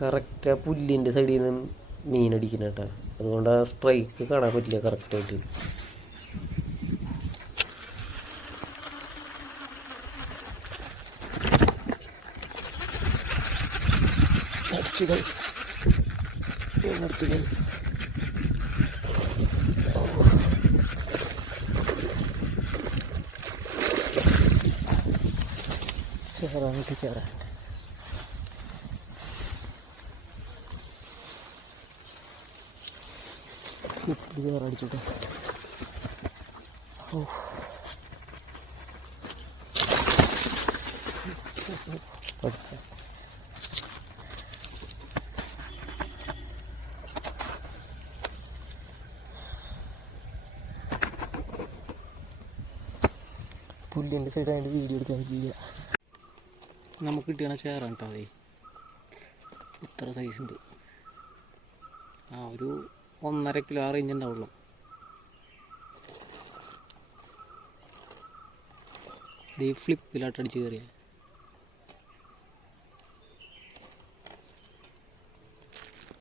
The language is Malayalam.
കറക്റ്റ് ആ പുല്ലിൻ്റെ സൈഡിൽ നിന്ന് മീൻ അടിക്കുന്ന കേട്ടോ. അതുകൊണ്ട് ആ സ്ട്രൈക്ക് കാണാൻ പറ്റില്ല കറക്റ്റായിട്ട്. ചേറാൻ ചേറടിച്ചോട്ടെ. ഓ പഠിച്ച പുല്ലിൻ്റെ സൈഡായിട്ട് വീഡിയോ എടുക്കാൻ പറ്റില്ല. നമുക്ക് കിട്ടിയാണ് ചേറാണ് കേട്ടോ. അതേ ഇത്ര സൈസ് ഉണ്ട്. ഒരു 1.5 കിലോ ആ റേഞ്ച് ഉണ്ടാവുള്ളൂ. ഈ ഫ്ലിപ്പിലായിട്ട് അടിച്ച് കയറിയാൽ